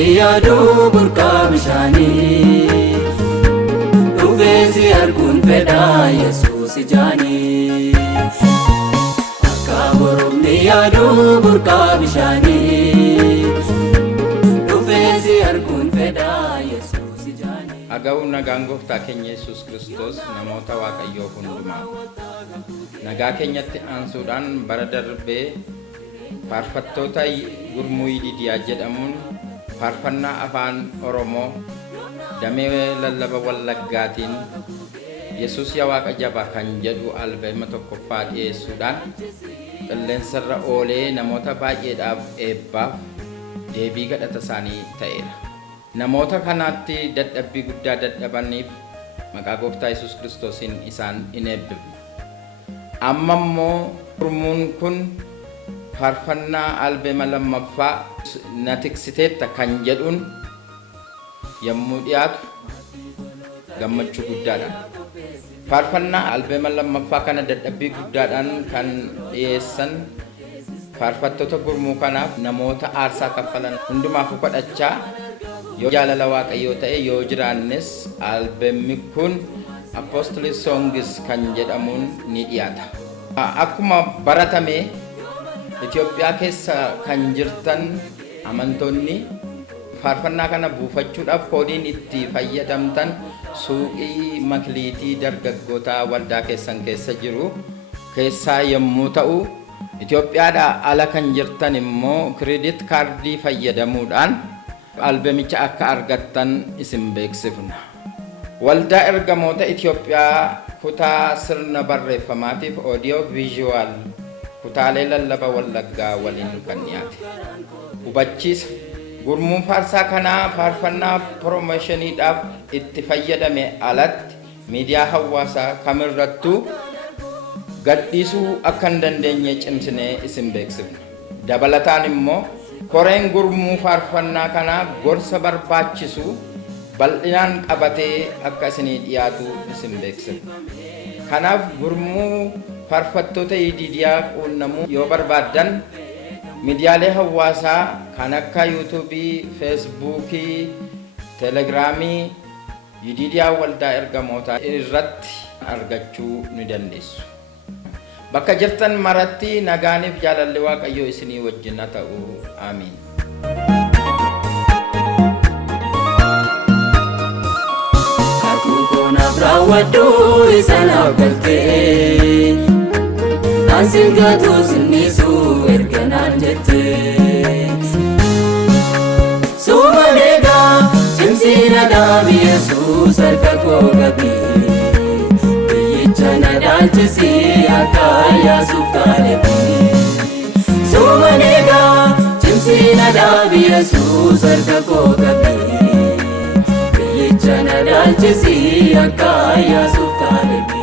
Gaboromni yaadu burqaa bishaanii dhufeesi arguun fedha Yesuus ijaanii. Gaboromni yaadu burqaa bishaanii dhufeesi arguun fedha Yesuus ijaanii. Aga'uu nagaan gooftaa keenya Yesuus Kiristoos namoota Waaqayyoo hundumaa. Nagaa keenyatti aansuudhaan bara darbee faarfattoota gurmuu Yididiyaa jedhamuun faarfannaa afaan Oromoo damee lallaba Wallaggaatiin Yesuus yaa Waaqa jabaa kan jedhu albeema tokkoffaa dhiyeessuudhaan qilleensarra oolee namoota baay'eedhaaf eebbaaf deebii gadhata isaanii ta'eera. Namoota kanaatti dadhabbii guddaa dadhabaniif maqaa gooftaa Yesuus Kiristoosiin isaan in eebbifna. Amma immoo gurmuun kun faarfannaa albeema lammaffaa na tiksiteetta kan jedhuun yommuu dhiyaatu gammachuu guddaadhaan faarfannaa albeema lammaffaa kana dadhabbii guddaadhaan kan dhiyeessan faarfattoota gurmuu kanaaf namoota aarsaa kaffalan hundumaaf kadhachaa yoo jaalala Waaqayyoo ta'e yoo jiraannes albeemni kun Apostolic Songs kan jedhamuun ni dhiyaata. Akkuma baratame Itoophiyaa keessa kan jirtan amantoonni faarfannaa kana buufachuudhaaf koodiin itti fayyadamtan suuqii makliitii dargaggootaa waldaa keessan keessa jiru keessaa yommuu ta'u, Itoophiyaadhaa ala kan jirtan immoo kireedit kaardii fayyadamuudhaan albeemicha akka argattan isin beeksifna. Waldaa ergamoota Itoophiyaa kutaa sirna barreeffamaatiif audio visual kutaalee lallaba Wallaggaa waliin kan dhiyaate. Hubachiisa gurmuun faarsaa kanaa faarfannaa promoshiniidhaaf itti fayyadame alatti miidiyaa hawaasaa kamirrattuu gadhiisuu akka hin dandeenye cimsinee isin beeksifna. Dabalataan immoo koreen gurmuu faarfannaa kanaa gorsa barbaachisu bal'inaan qabatee akka isinii dhiyaatu isin beeksifna. Kanaaf gurmuu faarfattoota Yididiyaa quunnamuu yoo barbaaddan miidiyaalee hawaasaa kan akka yuutuubii, feesbuukii, teelegiraamii Yididiyaa waldaa ergamootaa irratti argachuu ni dandeessu. Bakka jirtan maratti nagaaniif jaalalli Waaqayyoo isinii wajjin haa ta'u. Amiin. Raawwadhu isanaaf galtee ansin gatu sinnisu erganaan jettee sumaneega cimsina dhaabi Yesuus harka koo qabi biyyicha na dhaalchisi akka yaasuuf taalebi sumaneega cimsina dhaabi Yesuus harka koo qabi biyyicha na dhaalchisi akka yaasuuf taalebi.